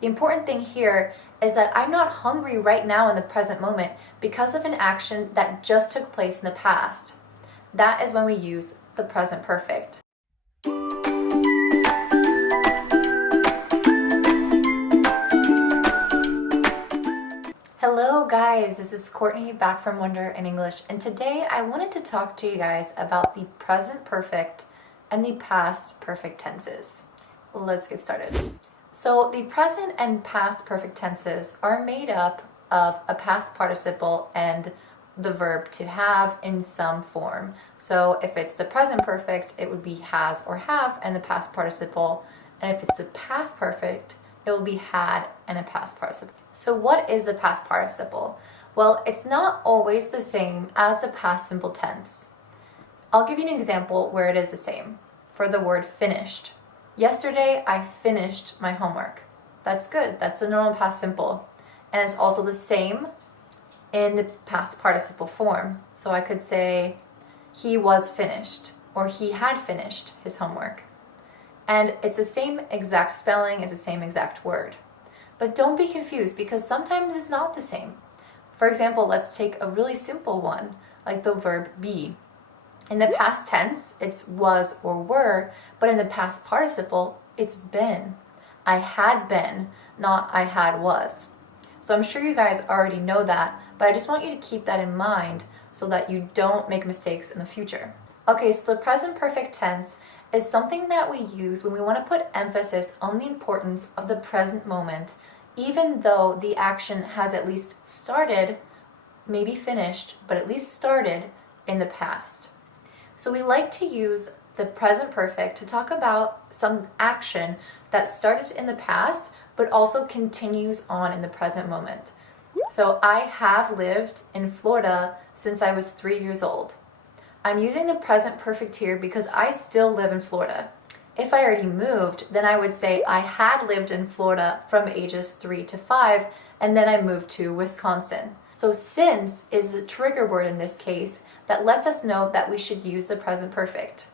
The important thing here is that I'm not hungry right now in the present moment because of an action that just took place in the past. That is when we use the present perfect. Hello guys, this is Courtney back from Wonder in English, and today I wanted to talk to you guys about the present perfect and the past perfect tenses. Let's get started. So the present and past perfect tenses are made up of a past participle and the verb to have in some form. So if it's the present perfect, it would be has or have and the past participle, and if it's the past perfect, it will be had and a past participle. So what is the past participle? Well, it's not always the same as the past simple tense. I'll give you an example where it is the same. For the word finished. Yesterday, I finished my homework. That's good. That's the normal past simple. And it's also the same in the past participle form. So I could say, he was finished, or he had finished his homework. And it's the same exact spelling, it's the same exact word. But don't be confused because sometimes it's not the same. For example, let's take a really simple one, like the verb be. In the past tense, it's was or were, but in the past participle, it's been. I had been, not I had was. So I'm sure you guys already know that, but I just want you to keep that in mind so that you don't make mistakes in the future. Okay, so the present perfect tense is something that we use when we want to put emphasis on the importance of the present moment, even though the action has at least started, maybe finished, but at least started in the past. So we like to use the present perfect to talk about some action that started in the past, but also continues on in the present moment. So I have lived in Florida since I was 3 years old. I'm using the present perfect here because I still live in Florida. If I already moved, then I would say I had lived in Florida from ages 3 to 5, and then I moved to Wisconsin. So since is the trigger word in this case that lets us know that we should use the present perfect.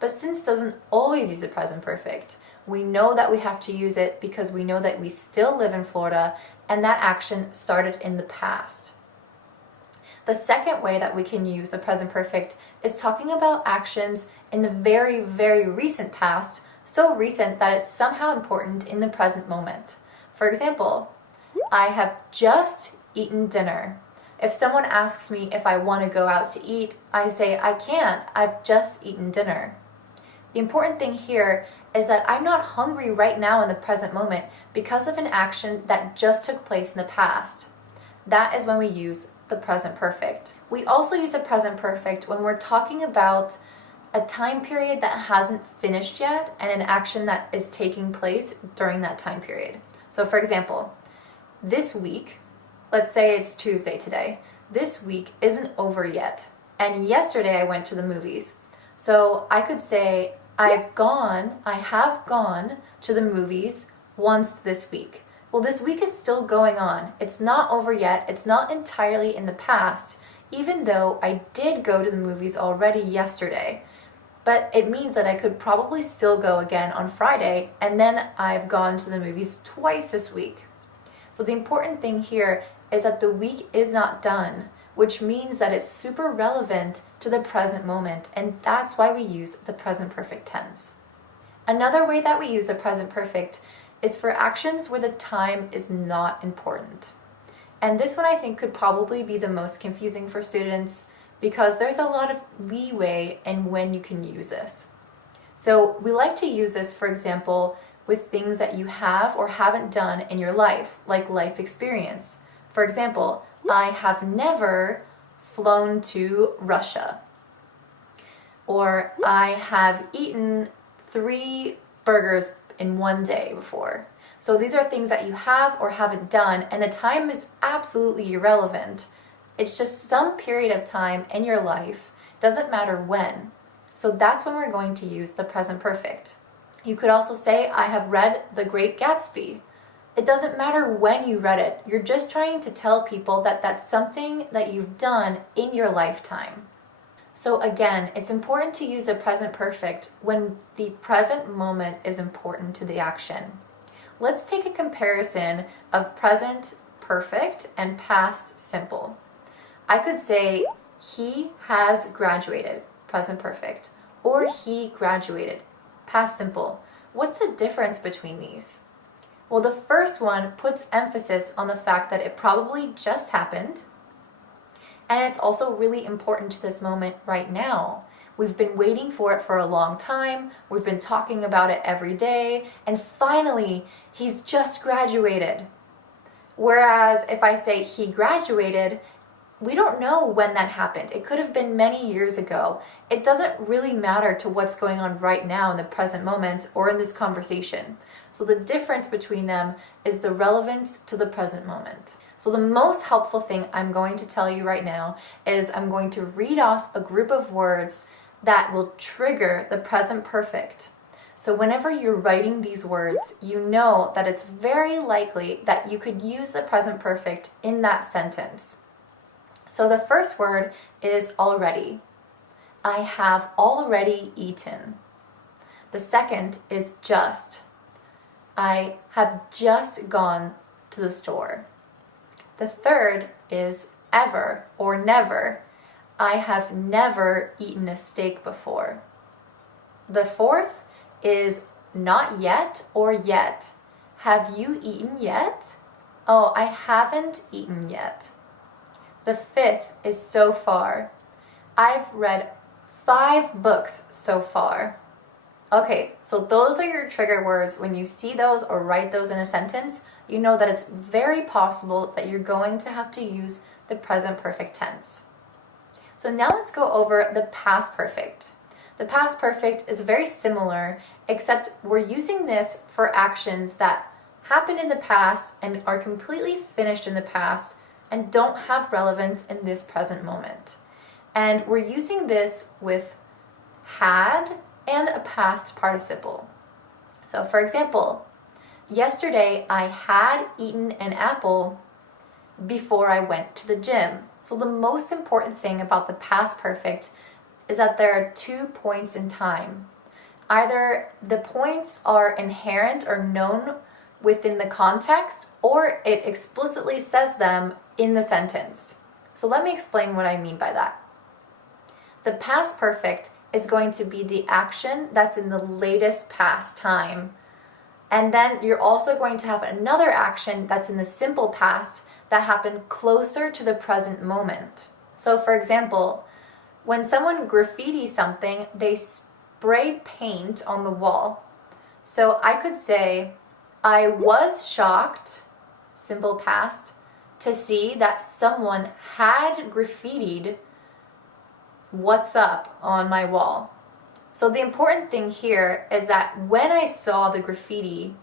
But since doesn't always use the present perfect. We know that we have to use it because we know that we still live in Florida and that action started in the past. The second way that we can use the present perfect is talking about actions in the very, very recent past, so recent that it's somehow important in the present moment. For example, I have just eaten dinner. If someone asks me if I want to go out to eat, I say I can't, I've just eaten dinner. The important thing here is that I'm not hungry right now in the present moment because of an action that just took place in the past. That is when we use the present perfect. We also use the present perfect when we're talking about a time period that hasn't finished yet and an action that is taking place during that time period. So for example, this week, let's say it's Tuesday today, this week isn't over yet. And yesterday I went to the movies. So I could say I have gone to the movies once this week. Well, this week is still going on. It's not over yet. It's not entirely in the past, even though I did go to the movies already yesterday. But it means that I could probably still go again on Friday, and then I've gone to the movies twice this week. So the important thing here is that the week is not done, which means that it's super relevant to the present moment, and that's why we use the present perfect tense. Another way that we use the present perfect is for actions where the time is not important. And this one I think could probably be the most confusing for students because there's a lot of leeway in when you can use this. So we like to use this, for example, with things that you have or haven't done in your life, like life experience. For example, I have never flown to Russia. Or I have eaten 3 burgers in one day before. So these are things that you have or haven't done, and the time is absolutely irrelevant. It's just some period of time in your life, doesn't matter when. So that's when we're going to use the present perfect. You could also say, I have read The Great Gatsby. It doesn't matter when you read it. You're just trying to tell people that that's something that you've done in your lifetime. So again, it's important to use the present perfect when the present moment is important to the action. Let's take a comparison of present perfect and past simple. I could say he has graduated, present perfect, or he graduated, past simple. What's the difference between these? Well, the first one puts emphasis on the fact that it probably just happened, and it's also really important to this moment right now. We've been waiting for it for a long time, we've been talking about it every day, and finally, he's just graduated. Whereas if I say he graduated, we don't know when that happened. It could have been many years ago. It doesn't really matter to what's going on right now in the present moment or in this conversation. So the difference between them is the relevance to the present moment. So the most helpful thing I'm going to tell you right now is I'm going to read off a group of words that will trigger the present perfect. So whenever you're writing these words, you know that it's very likely that you could use the present perfect in that sentence. So the first word is already. I have already eaten. The second is just. I have just gone to the store. The third is ever or never. I have never eaten a steak before. The fourth is not yet or yet. Have you eaten yet? Oh, I haven't eaten yet. The fifth is so far. I've read 5 books so far. Okay, so those are your trigger words. When you see those or write those in a sentence, you know that it's very possible that you're going to have to use the present perfect tense. So now let's go over the past perfect. The past perfect is very similar, except we're using this for actions that happened in the past and are completely finished in the past and don't have relevance in this present moment. And we're using this with had and a past participle. So for example, yesterday I had eaten an apple before I went to the gym. So the most important thing about the past perfect is that there are 2 points in time. Either the points are inherent or known within the context, or it explicitly says them in the sentence. So let me explain what I mean by that. The past perfect is going to be the action that's in the latest past time. And then you're also going to have another action that's in the simple past that happened closer to the present moment. So for example, when someone graffitis something, they spray paint on the wall. So I could say, I was shocked, simple past, to see that someone had graffitied "What's up" on my wall. So the important thing here is that when I saw the graffiti,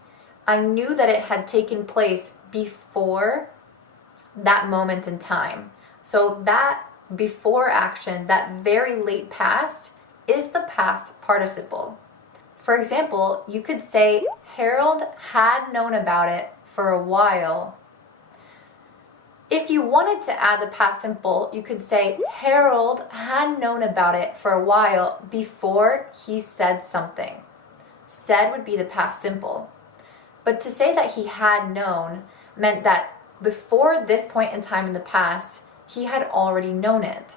I knew that it had taken place before that moment in time. So that before action, that very late past, is the past participle. For example, you could say Harold had known about it for a while. If you wanted to add the past simple, you could say Harold had known about it for a while before he said something. Said would be the past simple. But to say that he had known meant that before this point in time in the past, he had already known it.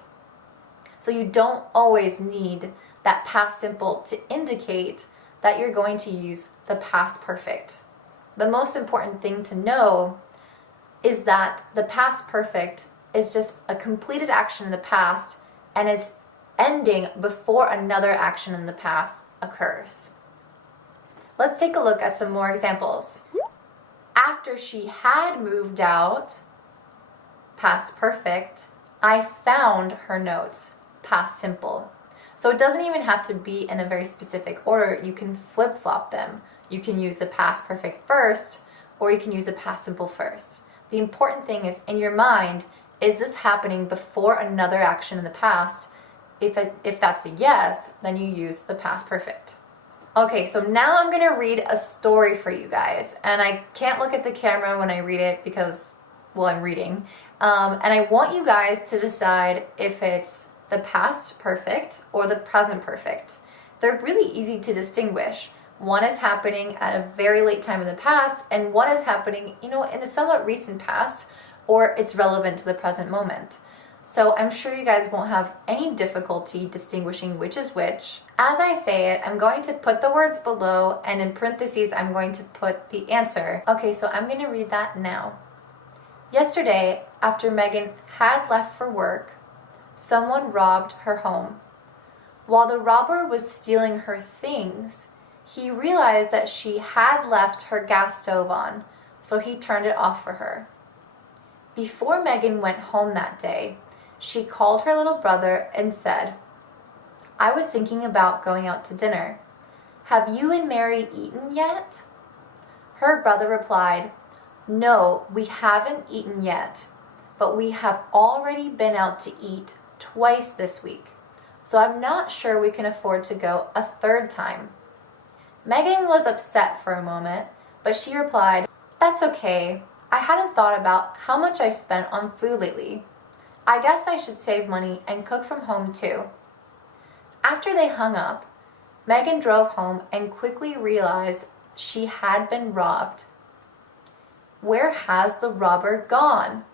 So you don't always need that past simple to indicate that you're going to use the past perfect. The most important thing to know is that the past perfect is just a completed action in the past and is ending before another action in the past occurs. Let's take a look at some more examples. After she had moved out, past perfect, I found her notes, past simple. So it doesn't even have to be in a very specific order. You can flip-flop them. You can use the past perfect first, or you can use the past simple first. The important thing is, in your mind, is this happening before another action in the past? If that's a yes, then you use the past perfect. Okay, so now I'm gonna read a story for you guys, and I can't look at the camera when I read it because, well, I'm reading. And I want you guys to decide if it's the past perfect or the present perfect. They're really easy to distinguish. One is happening at a very late time in the past, and one is happening, in the somewhat recent past, or it's relevant to the present moment. So I'm sure you guys won't have any difficulty distinguishing which is which. As I say it, I'm going to put the words below, and in parentheses, I'm going to put the answer. Okay, so I'm going to read that now. Yesterday, after Megan had left for work, someone robbed her home. While the robber was stealing her things, he realized that she had left her gas stove on, so he turned it off for her. Before Megan went home that day, she called her little brother and said, "I was thinking about going out to dinner. Have you and Mary eaten yet?" Her brother replied, "No, we haven't eaten yet, but we have already been out to eat twice this week, so I'm not sure we can afford to go a third time." Megan was upset for a moment, but she replied, "That's okay. I hadn't thought about how much I've spent on food lately. I guess I should save money and cook from home too." After they hung up, Megan drove home and quickly realized she had been robbed. "Where has the robber gone?"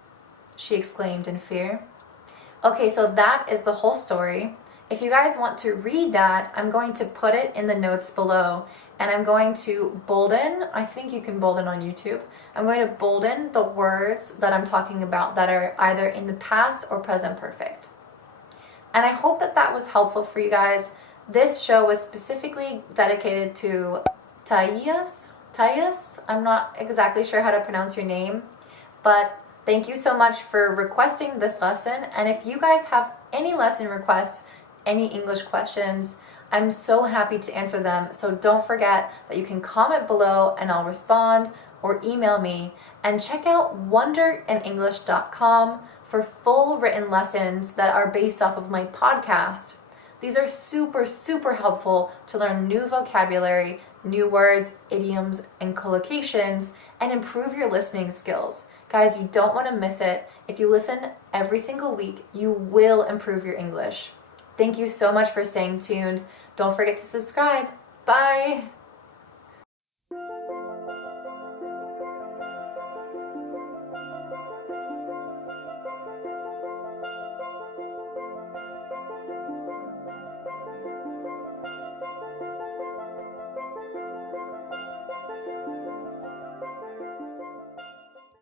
she exclaimed in fear. Okay, so that is the whole story. If you guys want to read that, I'm going to put it in the notes below, and I'm going to bolden, I think you can bolden on YouTube, I'm going to bolden the words that I'm talking about that are either in the past or present perfect. And I hope that that was helpful for you guys. This show was specifically dedicated to Thais. I'm not exactly sure how to pronounce your name, but thank you so much for requesting this lesson. And if you guys have any lesson requests, any English questions, I'm so happy to answer them. So don't forget that you can comment below and I'll respond, or email me, and check out wonderinenglish.com for full written lessons that are based off of my podcast. These are super, super helpful to learn new vocabulary, new words, idioms, and collocations, and improve your listening skills. Guys, you don't want to miss it. If you listen every single week, you will improve your English. Thank you so much for staying tuned. Don't forget to subscribe. Bye!